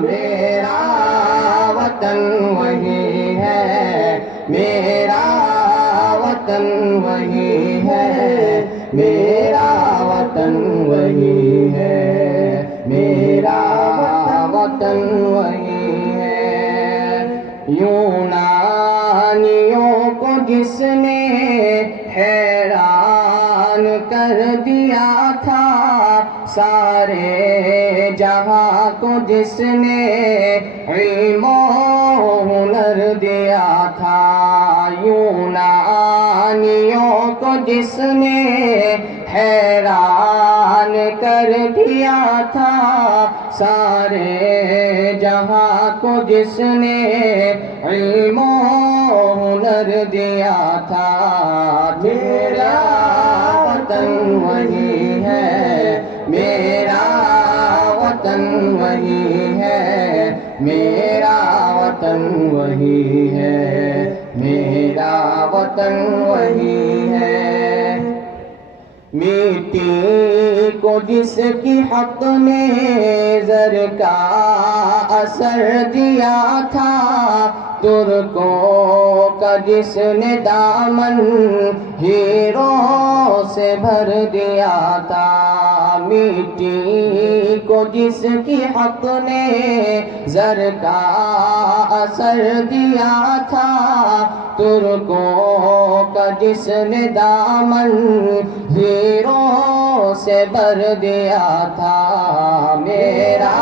میرا وطن وہی ہے، میرا وطن وہی ہے، میرا وطن وہی ہے، میرا وطن وہی ہے۔ یونانیوں کو جس نے حیران کر دیا تھا، سارے جہاں کو جس نے علم و ہنر دیا تھا، یونانیوں کو جس نے حیران کر دیا تھا، سارے جہاں کو جس نے علم و ہنر دیا تھا، میرا وطن وہی ہے، میرا وطن وہی ہے، میرا وطن وہی ہے، میرا وطن وہی ہے۔ مٹی کو جس کی حق نے زر کا اثر دیا تھا، ترکوں کا جس نے دامن ہیروں سے بھر دیا تھا، مٹی کو جس کی حق نے زر کا اثر دیا تھا، ترکوں کا جس نے دامن ہیروں سے بھر دیا تھا، میرا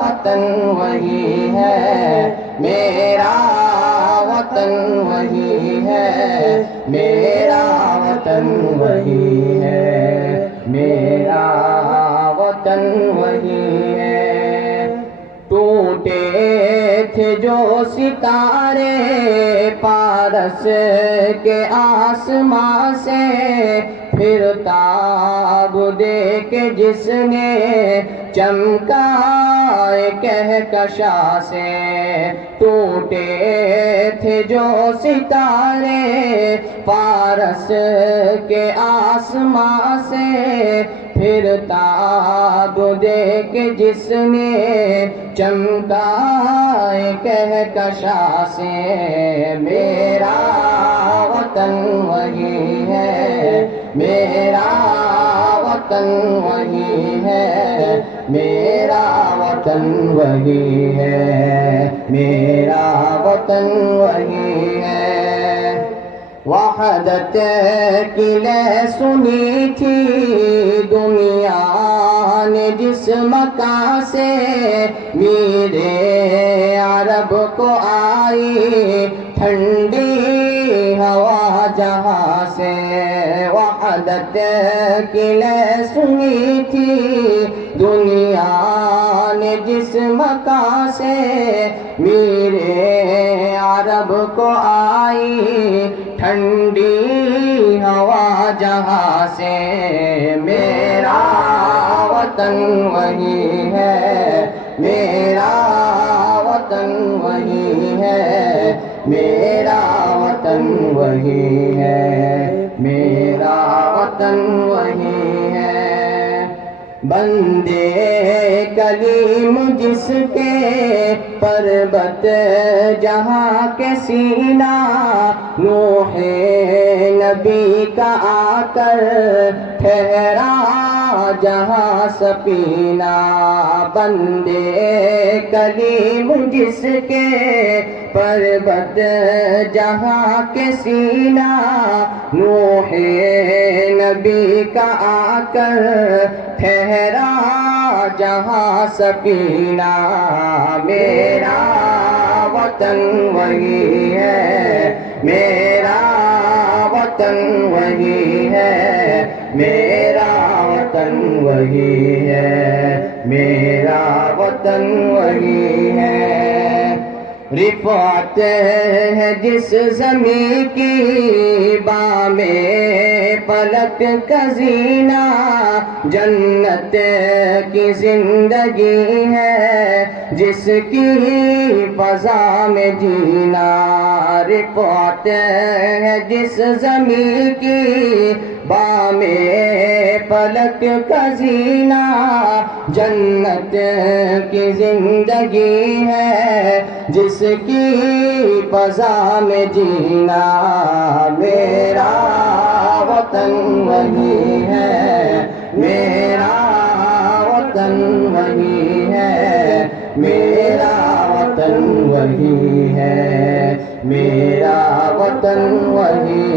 وطن وہی ہے، میرا وطن وہی ہے، میرا وطن وہی ہے، میرا وطن وہی ہے۔ ٹوٹے تھے جو ستارے پارس کے آسمان سے، پھر تاب دے کے جس نے چمکا کہکشاں سے، ٹوٹے تھے جو ستارے پارس کے آسمان سے، پھر تاب دے کے جس نے چمکا کہکشاں سے، میرا وطن وہی ہے، میرا وطن وہی ہے، میرا وطن وہی ہے، میرا وطن وہی ہے۔ وحدت کی لے سنی تھی دنیا نے جس مکان سے، میرے عرب کو آئی ٹھنڈی ہوا جہاں سے، وحدت کی لے سنی تھی دنیا نے جس مکان سے، میرے عرب کو آئی ٹھنڈی ہوا جہاں سے، میرا وطن وہی ہے، میرا وطن وہی ہے، میرا وطن وہی ہے، میرا وطن وہی ہے۔ بندے کلیم جس کے پربت جہاں کے سینہ، نوح نبی کا آ کر ٹھہرا جہاں سفینہ، بندے کلیم جس کے پربت جہاں کے سینہ، نوح نبی کا آ کر ٹھہرا جہاں سفینہ، میرا وطن وہی ہے، میرا وطن وہی ہے، میرا وطن وہی ہے، میرا وطن وہی ہے۔ رفعت ہے جس زمین کی بام فلک کا زینہ، جنت کی زندگی ہے جس کی فضا میں جینا، رفعت ہے جس زمین کی بام فلک کا زینہ، جنت کی زندگی ہے جس کی فضا میں جینا، میرا وطن وہی ہے، میرا وطن وہی ہے، میرا وطن وہی ہے، میرا وطن وہی